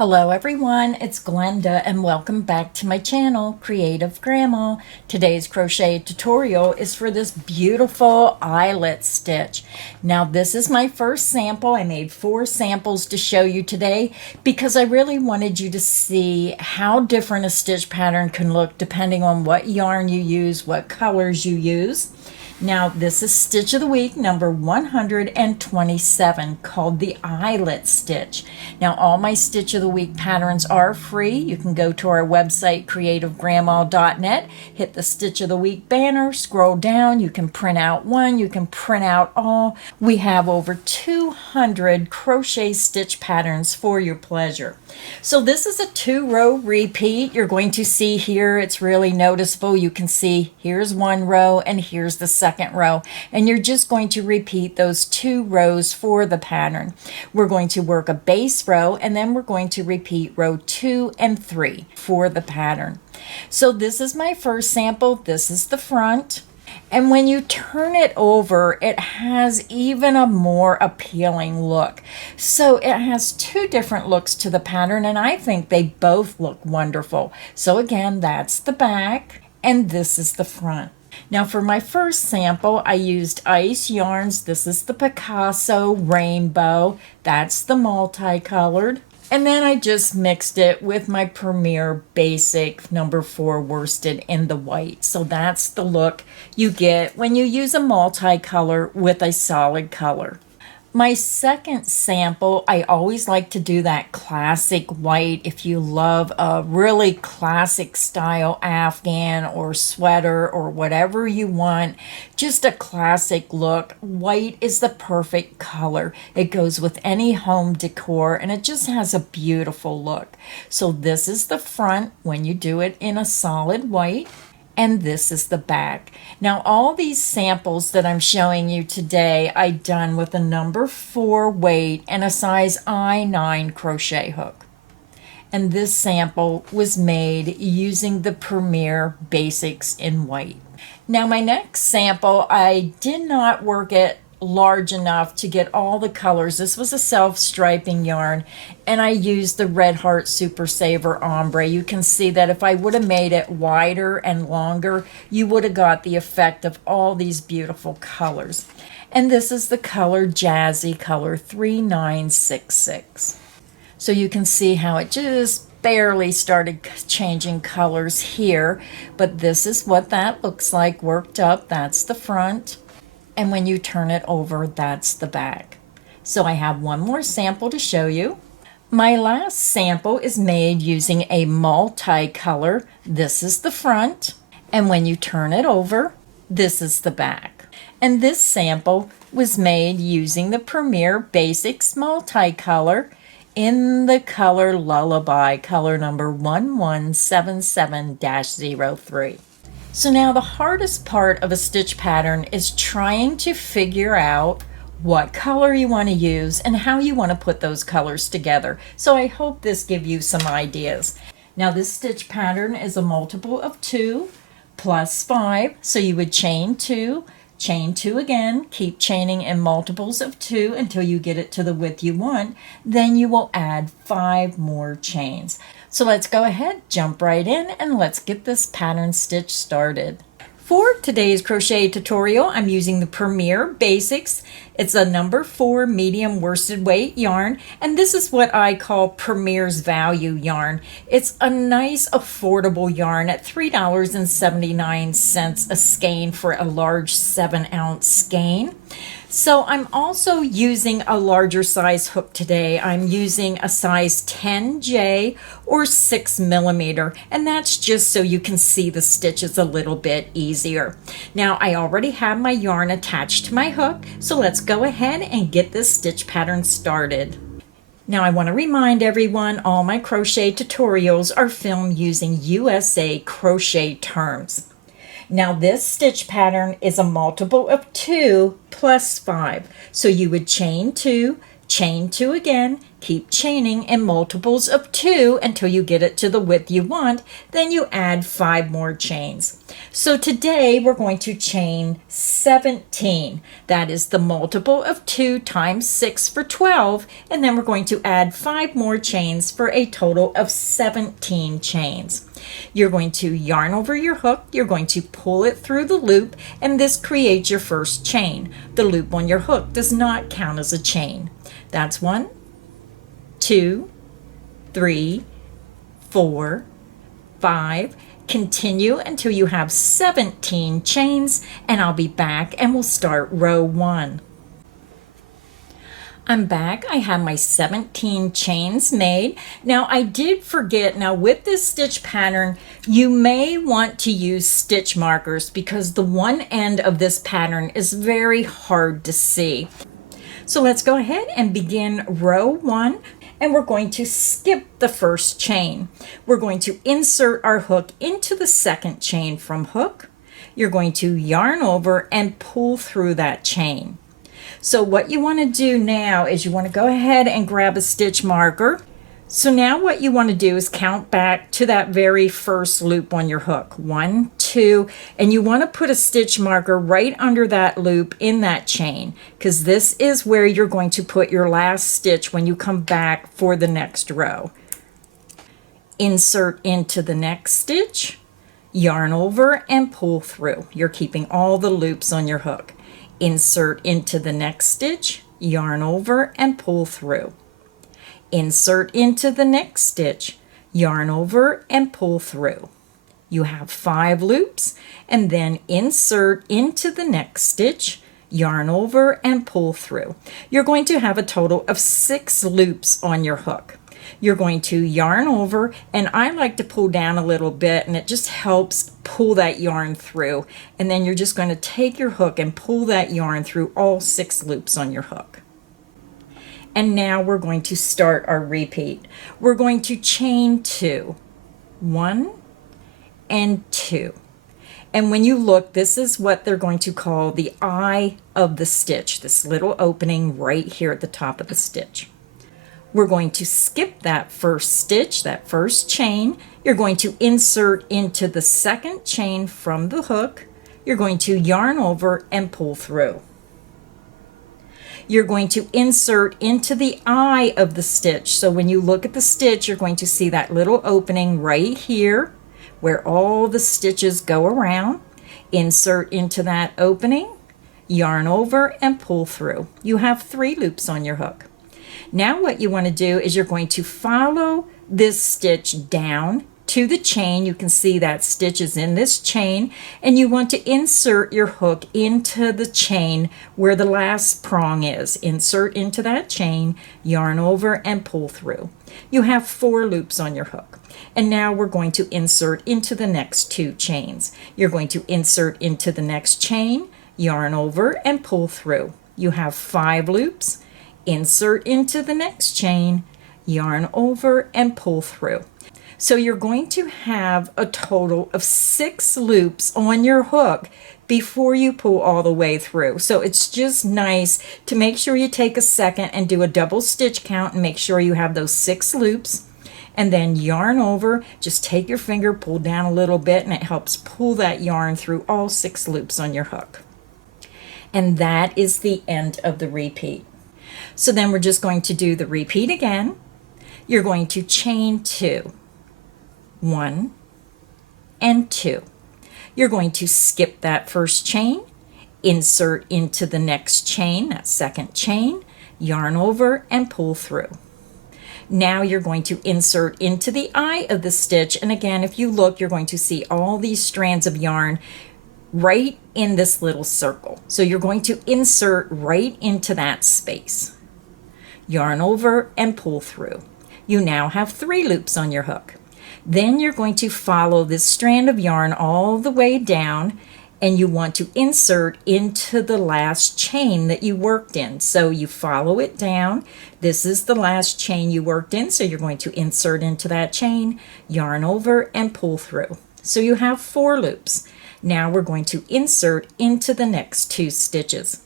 Hello everyone, it's Glenda and welcome back to my channel, Creative Grandma. Today's crochet tutorial is for this beautiful eyelet stitch. Now this is my first sample. I made 4 samples to show you today because I really wanted you to see how different a stitch pattern can look depending on what yarn you use, what colors you use. Now this is Stitch of the Week number 127 called the Eyelet Stitch. Now all my Stitch of the Week patterns are free. You can go to our website creativegrandma.net, hit the Stitch of the Week banner, scroll down, you can print out one, you can print out all. We have over 200 crochet stitch patterns for your pleasure. So this is a 2-row repeat. You're going to see here, it's really noticeable. You can see here's 1 row and here's the second row, and you're just going to repeat those 2 rows for the pattern. We're going to work a base row and then we're going to repeat row 2 and 3 for the pattern. So this is my first sample. This is the front. And when you turn it over, it has even a more appealing look. So it has 2 different looks to the pattern, and I think they both look wonderful. So again, that's the back, and this is the front. Now for my first sample, I used ice yarns. This is the Picasso Rainbow. That's the multicolored. And then I just mixed it with my Premier Basic number 4 worsted in the white. So that's the look you get when you use a multicolor with a solid color. My second sample, I always like to do that classic white. If you love a really classic style Afghan or sweater or whatever you want, just a classic look, white is the perfect color. It goes with any home decor and it just has a beautiful look. So this is the front when you do it in a solid white. And this is the back. Now all these samples that I'm showing you today, I done with a number 4 weight and a size I9 crochet hook. And this sample was made using the Premier Basics in white. Now my next sample, I did not work it large enough to get all the colors. This was a self-striping yarn and I used the Red Heart Super Saver ombre. You can see that if I would have made it wider and longer, you would have got the effect of all these beautiful colors. And this is the color Jazzy color 3966. So you can see how it just barely started changing colors here, but this is what that looks like worked up. That's the front. And when you turn it over, that's the back. So I have one more sample to show you. My last sample is made using a multicolor. This is the front. And when you turn it over, this is the back. And this sample was made using the Premier Basics multicolor in the color Lullaby, color number 1177-03. So now the hardest part of a stitch pattern is trying to figure out what color you want to use and how you want to put those colors together. So I hope this gives you some ideas. Now this stitch pattern is a multiple of 2 plus 5. So you would chain 2 again, keep chaining in multiples of 2 until you get it to the width you want. Then you will add 5 more chains. So let's go ahead, jump right in, and let's get this pattern stitch started. For today's crochet tutorial, I'm using the Premier Basics. It's a number 4 medium worsted weight yarn, and this is what I call Premier's Value yarn. It's a nice affordable yarn at $3.79 a skein for a large 7-ounce skein. So I'm also using a larger size hook today. I'm using a size 10J or 6mm, and that's just so you can see the stitches a little bit easier. Now I already have my yarn attached to my hook, so let's go ahead and get this stitch pattern started. Now I want to remind everyone all my crochet tutorials are filmed using USA crochet terms. Now this stitch pattern is a multiple of 2 plus 5. So you would chain 2 again, Keep chaining in multiples of 2 until you get it to the width you want. Then you add 5 more chains. So today we're going to chain 17. That is the multiple of 2 times 6 for 12. And then we're going to add 5 more chains for a total of 17 chains. You're going to yarn over your hook, you're going to pull it through the loop, and this creates your first chain. The loop on your hook does not count as a chain. That's 1, 2, 3, 4, 5. Continue until you have 17 chains, and I'll be back and we'll start row 1. I'm back. I have my 17 chains made. Now I did forget, now with this stitch pattern, you may want to use stitch markers because the one end of this pattern is very hard to see. So let's go ahead and begin row 1, and we're going to skip the first chain. We're going to insert our hook into the second chain from hook. You're going to yarn over and pull through that chain. So what you want to do now is you want to go ahead and grab a stitch marker. So now what you want to do is count back to that very first loop on your hook. 1, 2, and you want to put a stitch marker right under that loop in that chain, because this is where you're going to put your last stitch when you come back for the next row. Insert into the next stitch, yarn over and pull through. You're keeping all the loops on your hook. Insert into the next stitch, yarn over and pull through. Insert into the next stitch, yarn over and pull through. You have 5 loops, and then insert into the next stitch, yarn over and pull through. You're going to have a total of 6 loops on your hook. You're going to yarn over, and I like to pull down a little bit, and it just helps pull that yarn through. And then you're just going to take your hook and pull that yarn through all 6 loops on your hook. And now we're going to start our repeat. We're going to chain 2, 1 and 2. And when you look, this is what they're going to call the eye of the stitch, this little opening right here at the top of the stitch. We're going to skip that first stitch, that first chain. You're going to insert into the second chain from the hook. You're going to yarn over and pull through. You're going to insert into the eye of the stitch. So when you look at the stitch, you're going to see that little opening right here where all the stitches go around. Insert into that opening, yarn over and pull through. You have 3 loops on your hook. Now what you want to do is you're going to follow this stitch down to the chain. You can see that stitch is in this chain, and you want to insert your hook into the chain where the last prong is. Insert into that chain, yarn over and pull through. You have 4 loops on your hook. And now we're going to insert into the next 2 chains. You're going to insert into the next chain, yarn over and pull through. You have 5 loops. Insert into the next chain, yarn over and pull through. So you're going to have a total of 6 loops on your hook before you pull all the way through. So it's just nice to make sure you take a second and do a double stitch count and make sure you have those 6 loops, and then yarn over. Just take your finger, pull down a little bit, and it helps pull that yarn through all 6 loops on your hook. And that is the end of the repeat. So then we're just going to do the repeat again. You're going to chain 2, 1 and 2. You're going to skip that first chain, insert into the next chain, that second chain, yarn over and pull through. Now you're going to insert into the eye of the stitch, and again, if you look, you're going to see all these strands of yarn right in this little circle. So you're going to insert right into that space. Yarn over and pull through. You now have 3 loops on your hook. Then you're going to follow this strand of yarn all the way down, and you want to insert into the last chain that you worked in. So you follow it down. This is the last chain you worked in, so you're going to insert into that chain, yarn over and pull through. So you have 4 loops. Now we're going to insert into the next 2 stitches.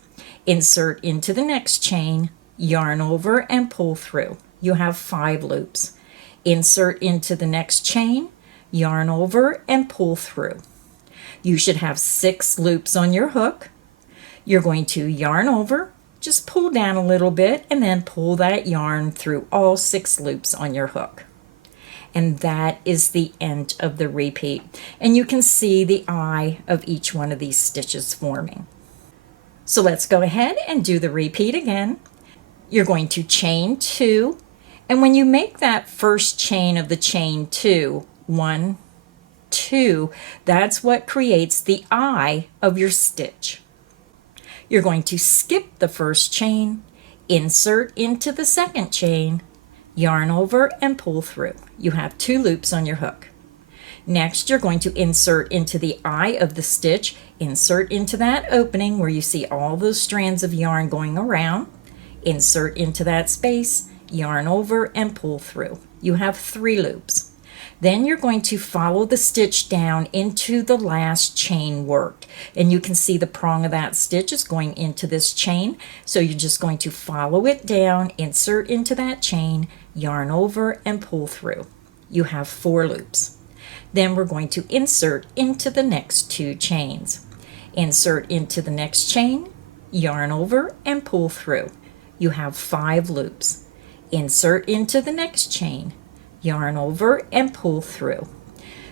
Insert into the next chain, yarn over and pull through. you have 5 loops. Insert into the next chain, yarn over, and pull through. You should have 6 loops on your hook. You're going to yarn over, just pull down a little bit, and then pull that yarn through all 6 loops on your hook. And that is the end of the repeat. And you can see the eye of each one of these stitches forming. So let's go ahead and do the repeat again. You're going to chain 2, and when you make that first chain of the chain 2, 1, 2, that's what creates the eye of your stitch. You're going to skip the first chain, insert into the second chain, yarn over, and pull through. You have 2 loops on your hook. Next, you're going to insert into the eye of the stitch, insert into that opening where you see all those strands of yarn going around, insert into that space, yarn over, and pull through. You have 3 loops. Then you're going to follow the stitch down into the last chain worked. And you can see the prong of that stitch is going into this chain. So you're just going to follow it down, insert into that chain, yarn over, and pull through. You have 4 loops. Then we're going to insert into the next 2 chains. Insert into the next chain, yarn over, and pull through. You have 5 loops. Insert into the next chain, yarn over, and pull through.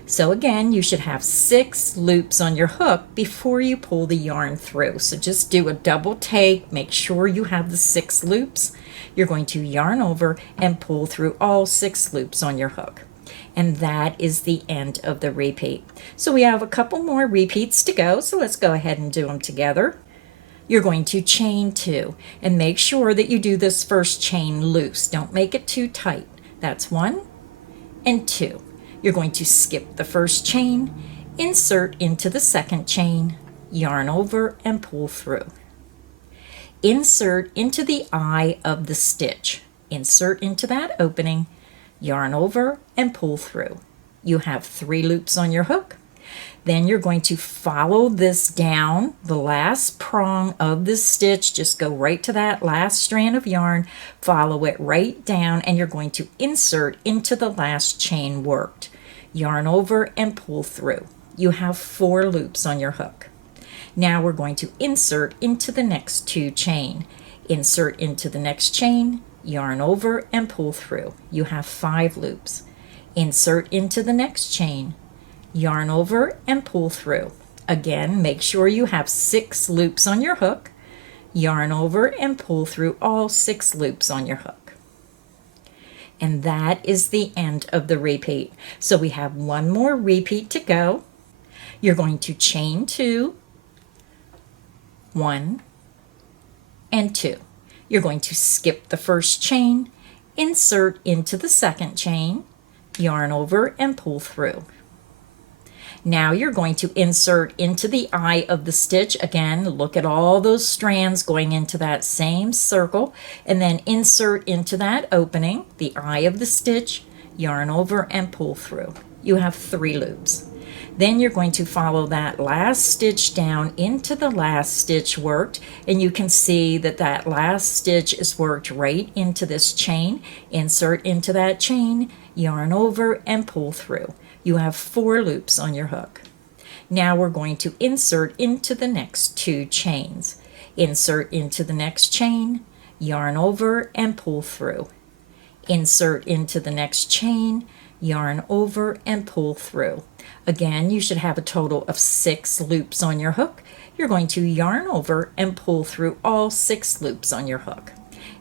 So again, you should have 6 loops on your hook before you pull the yarn through. So just do a double take, make sure you have the 6 loops. You're going to yarn over and pull through all 6 loops on your hook. And that is the end of the repeat. So we have a couple more repeats to go, so let's go ahead and do them together. You're going to chain 2 and make sure that you do this first chain loose. Don't make it too tight. That's 1 and 2. You're going to skip the first chain, insert into the second chain, yarn over, and pull through. Insert into the eye of the stitch. Insert into that opening, yarn over, and pull through. You have 3 loops on your hook. Then you're going to follow this down the last prong of this stitch. Just go right to that last strand of yarn, follow it right down, and you're going to insert into the last chain worked. Yarn over and pull through. You have 4 loops on your hook. Now we're going to insert into the next 2 chain. Insert into the next chain, yarn over, and pull through. You have 5 loops. Insert into the next chain, yarn over, and pull through. Again, make sure you have 6 loops on your hook. Yarn over and pull through all 6 loops on your hook. And that is the end of the repeat. So we have one more repeat to go. You're going to chain 2, 1 and 2. You're going to skip the first chain, insert into the second chain, yarn over, and pull through. Now you're going to insert into the eye of the stitch. Again, look at all those strands going into that same circle, and then insert into that opening, the eye of the stitch, yarn over, and pull through. You have 3 loops. Then you're going to follow that last stitch down into the last stitch worked, and you can see that that last stitch is worked right into this chain. Insert into that chain, yarn over, and pull through. You have 4 loops on your hook. Now we're going to insert into the next 2 chains. Insert into the next chain, yarn over, and pull through. Insert into the next chain, yarn over, and pull through. Again, you should have a total of 6 loops on your hook. You're going to yarn over and pull through all 6 loops on your hook.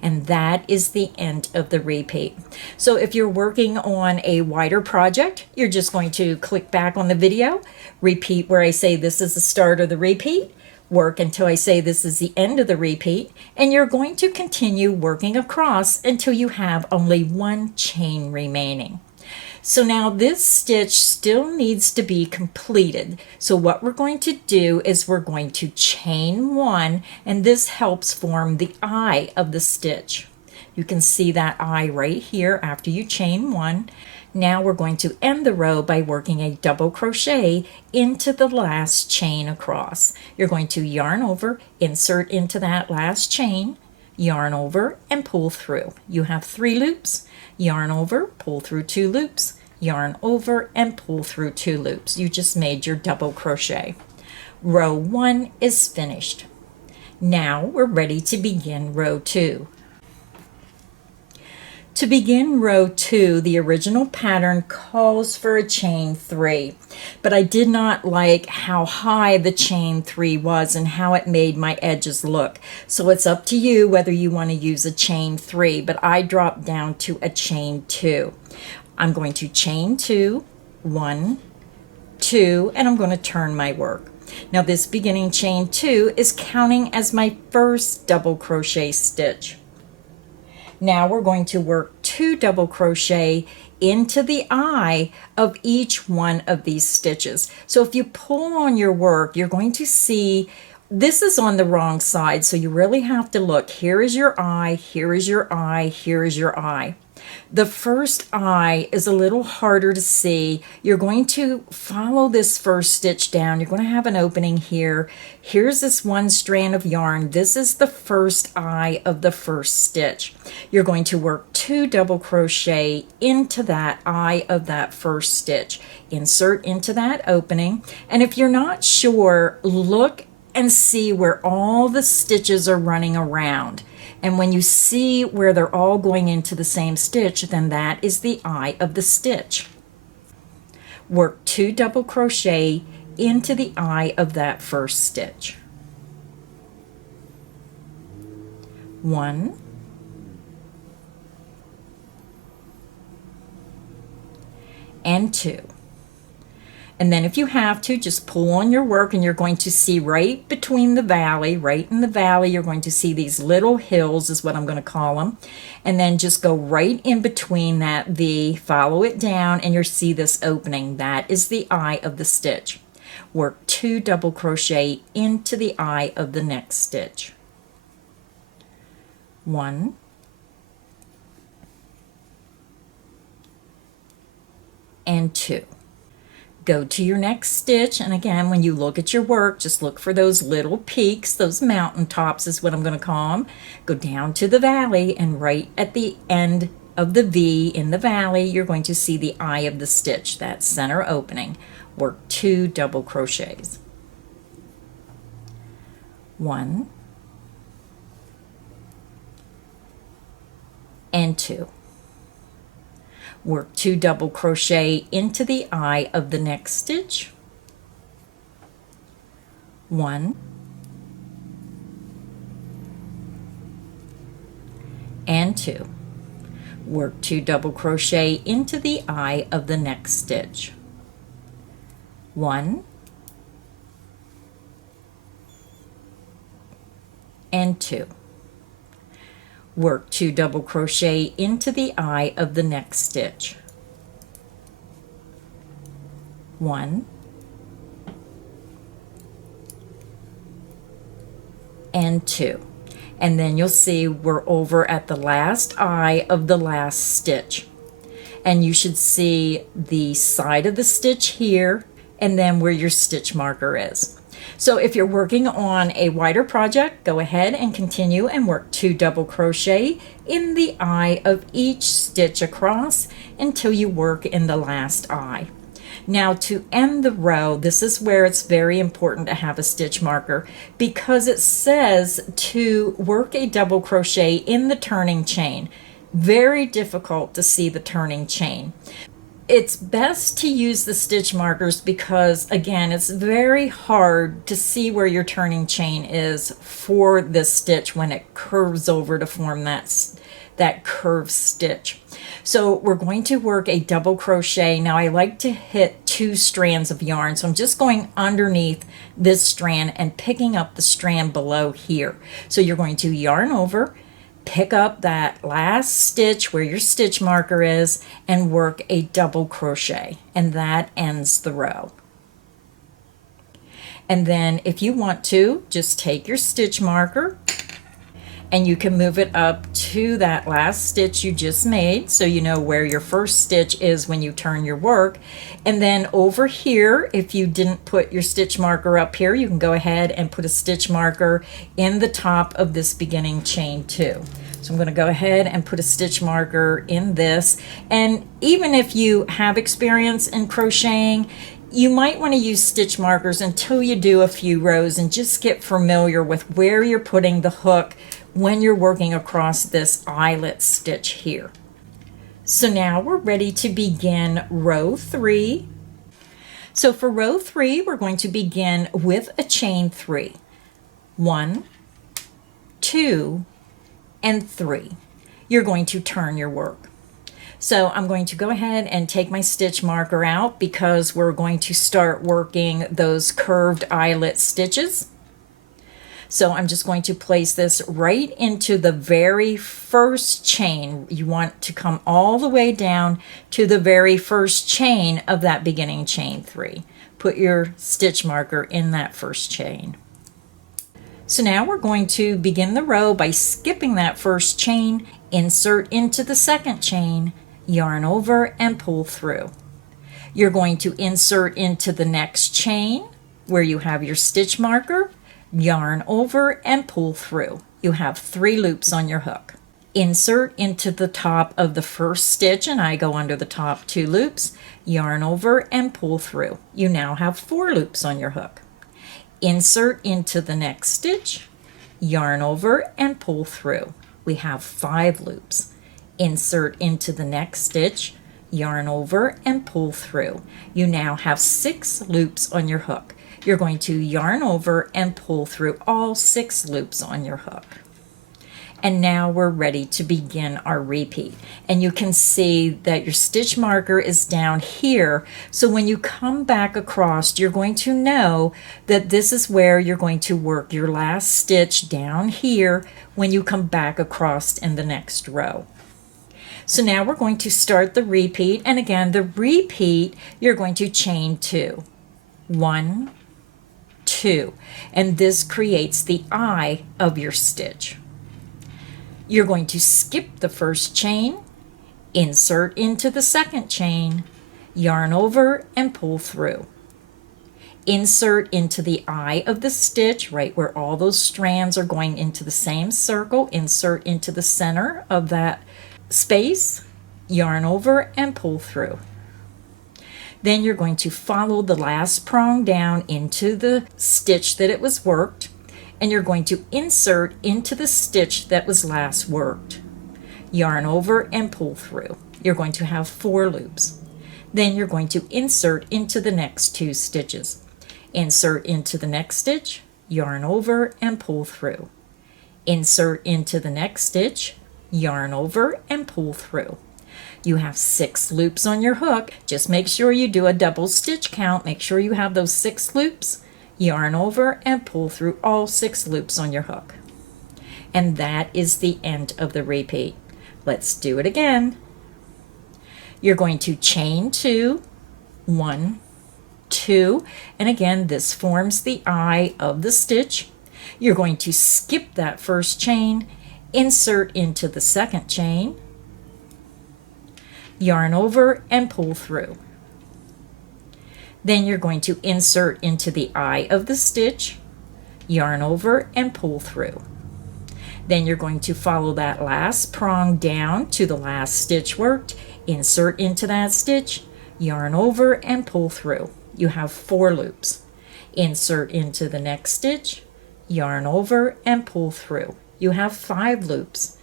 And that is the end of the repeat. So if you're working on a wider project, you're just going to click back on the video, repeat where I say this is the start of the repeat, work until I say this is the end of the repeat, and you're going to continue working across until you have only 1 chain remaining. So now this stitch still needs to be completed. So what we're going to do is we're going to chain 1, and this helps form the eye of the stitch. You can see that eye right here after you chain 1. Now we're going to end the row by working a double crochet into the last chain across. You're going to yarn over, insert into that last chain, yarn over, and pull through. You have 3 loops, yarn over, pull through 2 loops, yarn over, and pull through 2 loops. You just made your double crochet. Row 1 is finished. Now we're ready to begin row 2. To begin row 2, the original pattern calls for a chain 3, but I did not like how high the chain 3 was and how it made my edges look. So it's up to you whether you want to use a chain 3, but I dropped down to a chain 2. I'm going to chain 2, 1, 2, and I'm going to turn my work. Now this beginning chain 2 is counting as my first double crochet stitch. Now we're going to work 2 double crochet into the eye of each one of these stitches. So if you pull on your work, you're going to see this is on the wrong side, so you really have to look. Here is your eye, here is your eye, here is your eye. The first eye is a little harder to see. You're going to follow this first stitch down. You're going to have an opening here. Here's this one strand of yarn. This is the first eye of the first stitch. You're going to work 2 double crochet into that eye of that first stitch. Insert into that opening. And if you're not sure, look and see where all the stitches are running around. And when you see where they're all going into the same stitch, then that is the eye of the stitch. Work 2 double crochet into the eye of that first stitch. 1, and 2. And then if you have to, just pull on your work and you're going to see right between the valley, right in the valley, you're going to see these little hills is what I'm going to call them. And then just go right in between that V, follow it down, and you'll see this opening. That is the eye of the stitch. Work 2 double crochet into the eye of the next stitch. 1, and 2. Go to your next stitch, and again, when you look at your work, just look for those little peaks, those mountain tops is what I'm going to call them. Go down to the valley, and right at the end of the V in the valley, you're going to see the eye of the stitch, that center opening. Work 2 double crochets. 1, and 2. Work 2 double crochet into the eye of the next stitch. 1, and 2. Work 2 double crochet into the eye of the next stitch. 1, and 2. Work 2 double crochet into the eye of the next stitch. 1, and 2. And then you'll see we're over at the last eye of the last stitch. And you should see the side of the stitch here and then where your stitch marker is. So if you're working on a wider project, go ahead and continue and work 2 double crochet in the eye of each stitch across until you work in the last eye. Now to end the row, this is where it's very important to have a stitch marker because it says to work a double crochet in the turning chain. Very difficult to see the turning chain. It's best to use the stitch markers because, again, it's very hard to see where your turning chain is for this stitch when it curves over to form that curved stitch. So we're going to work a double crochet. Now I like to hit 2 strands of yarn, so I'm just going underneath this strand and picking up the strand below here. So you're going to yarn over, pick up that last stitch where your stitch marker is, and work a double crochet, and that ends the row. And then if you want to, just take your stitch marker and you can move it up to that last stitch you just made, so you know where your first stitch is when you turn your work. And then over here, if you didn't put your stitch marker up here, you can go ahead and put a stitch marker in the top of this beginning chain too. So I'm going to go ahead and put a stitch marker in this. And even if you have experience in crocheting, you might want to use stitch markers until you do a few rows and just get familiar with where you're putting the hook when you're working across this eyelet stitch here. So now we're ready to begin row 3. So for row 3, we're going to begin with a chain 3. 1, 2, and 3. You're going to turn your work. So I'm going to go ahead and take my stitch marker out because we're going to start working those curved eyelet stitches. So I'm just going to place this right into the very first chain. You want to come all the way down to the very first chain of that beginning chain 3. Put your stitch marker in that first chain. So now we're going to begin the row by skipping that first chain, insert into the second chain, yarn over and pull through. You're going to insert into the next chain where you have your stitch marker, yarn over and pull through. You have 3 loops on your hook. Insert into the top of the first stitch, and I go under the top 2 loops, yarn over and pull through. You now have 4 loops on your hook. Insert into the next stitch, yarn over and pull through. We have 5 loops. Insert into the next stitch, yarn over and pull through. You now have 6 loops on your hook. You're going to yarn over and pull through all 6 loops on your hook. And now we're ready to begin our repeat. And you can see that your stitch marker is down here. So when you come back across, you're going to know that this is where you're going to work your last stitch down here when you come back across in the next row. So now we're going to start the repeat. And again, the repeat, you're going to chain 2. 1, 2. And this creates the eye of your stitch. You're going to skip the first chain, insert into the second chain, yarn over and pull through. Insert into the eye of the stitch, right where all those strands are going into the same circle, insert into the center of that space, yarn over and pull through. Then you're going to follow the last prong down into the stitch that it was worked, and you're going to insert into the stitch that was last worked. Yarn over and pull through. You're going to have 4 loops. Then you're going to insert into the next 2 stitches. Insert into the next stitch, yarn over and pull through. Insert into the next stitch, yarn over and pull through. You have 6 loops on your hook. Just make sure you do a double stitch count. Make sure you have those 6 loops. Yarn over and pull through all 6 loops on your hook. And that is the end of the repeat. Let's do it again. You're going to chain 2, 1, 2, and again this forms the eye of the stitch. You're going to skip that first chain, insert into the second chain, yarn over and pull through. Then you're going to insert into the eye of the stitch, yarn over and pull through. Then you're going to follow that last prong down to the last stitch worked, insert into that stitch, yarn over and pull through. You have 4 loops. Insert into the next stitch, yarn over and pull through. You have 5 loops.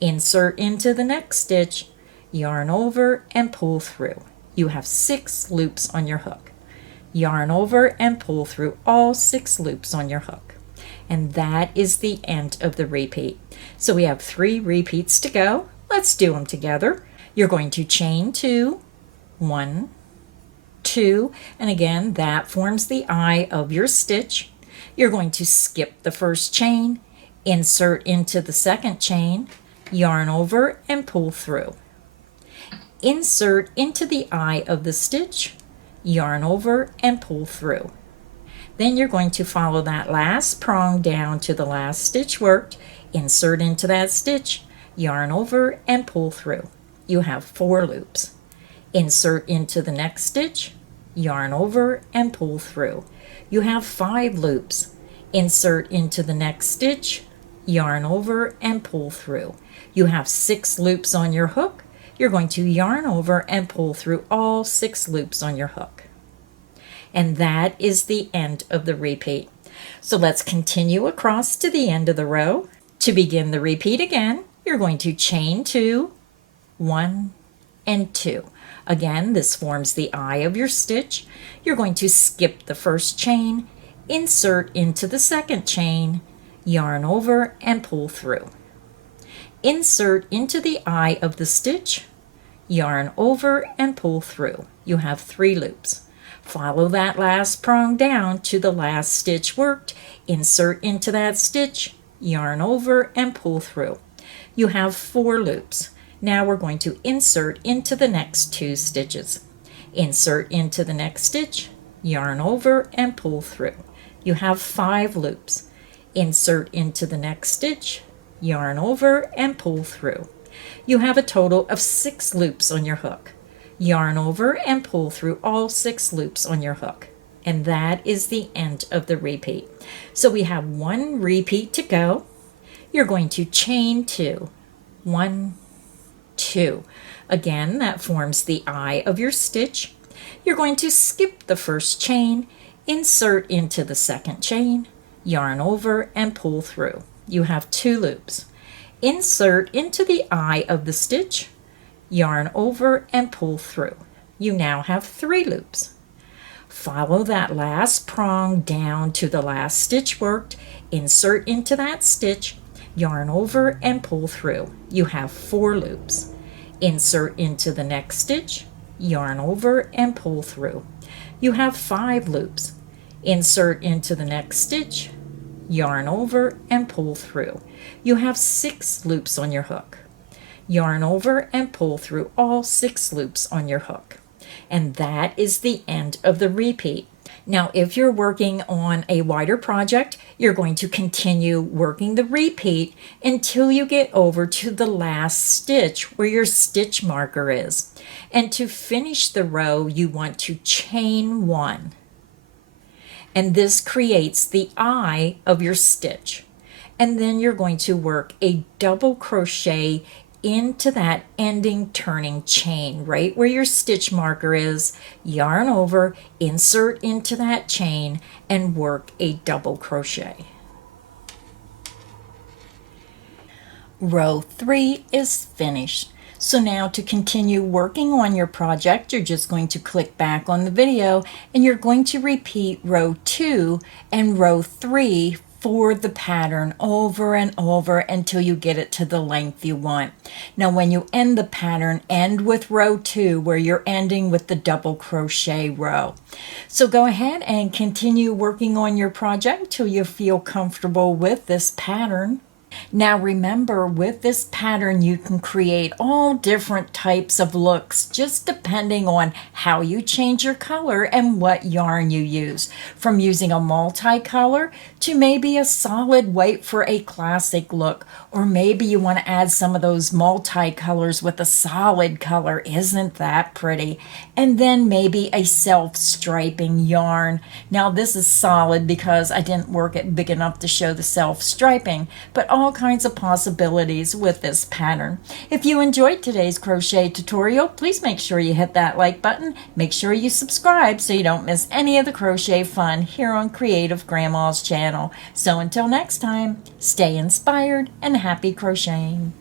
Insert into the next stitch, yarn over and pull through. You have 6 loops on your hook. Yarn over and pull through all 6 loops on your hook. And that is the end of the repeat. So we have 3 repeats to go. Let's do them together. You're going to chain 2, 1, 2, and again that forms the eye of your stitch. You're going to skip the first chain, insert into the second chain, yarn over and pull through. Insert into the eye of the stitch, yarn over and pull through. Then you're going to follow that last prong down to the last stitch worked, insert into that stitch, yarn over and pull through. You have 4 loops. Insert into the next stitch, yarn over and pull through. You have 5 loops. Insert into the next stitch, yarn over and pull through. You have 6 loops on your hook. You're going to yarn over and pull through all 6 loops on your hook. And that is the end of the repeat. So let's continue across to the end of the row. To begin the repeat again, you're going to chain 2, 1, and 2. Again, this forms the eye of your stitch. You're going to skip the first chain, insert into the second chain, yarn over and pull through. Insert into the eye of the stitch, yarn over and pull through. You have 3 loops. Follow that last prong down to the last stitch worked, insert into that stitch, yarn over and pull through. You have 4 loops. Now we're going to insert into the next 2 stitches. Insert into the next stitch, yarn over and pull through. You have 5 loops. Insert into the next stitch, yarn over and pull through. You have a total of 6 loops on your hook. Yarn over and pull through all 6 loops on your hook. And that is the end of the repeat. So we have 1 repeat to go. You're going to chain 2, 1, 2. Again, that forms the eye of your stitch. You're going to skip the first chain, insert into the second chain, yarn over and pull through. You have 2 loops. Insert into the eye of the stitch, yarn over and pull through. You now have 3 loops. Follow that last prong down to the last stitch worked, insert into that stitch, yarn over and pull through. You have 4 loops. Insert into the next stitch, yarn over and pull through. You have 5 loops. Insert into the next stitch, yarn over and pull through. You have 6 loops on your hook. Yarn over and pull through all 6 loops on your hook. And that is the end of the repeat. Now, if you're working on a wider project, you're going to continue working the repeat until you get over to the last stitch where your stitch marker is. And to finish the row, you want to chain 1. And this creates the eye of your stitch. And then you're going to work a double crochet into that ending turning chain right where your stitch marker is, yarn over, insert into that chain, and work a double crochet. Row 3 is finished. So now to continue working on your project, you're just going to click back on the video and you're going to repeat row 2 and row 3 for the pattern over and over until you get it to the length you want. Now when you end the pattern, end with row 2 where you're ending with the double crochet row. So go ahead and continue working on your project till you feel comfortable with this pattern. Now remember, with this pattern you can create all different types of looks just depending on how you change your color and what yarn you use. From using a multicolor to maybe a solid white for a classic look, or maybe you want to add some of those multicolors with a solid color. Isn't that pretty? And then maybe a self-striping yarn. Now this is solid because I didn't work it big enough to show the self-striping, but all kinds of possibilities with this pattern. If you enjoyed today's crochet tutorial, please make sure you hit that like button. Make sure you subscribe so you don't miss any of the crochet fun here on Creative Grandma's channel. So until next time, stay inspired and happy crocheting.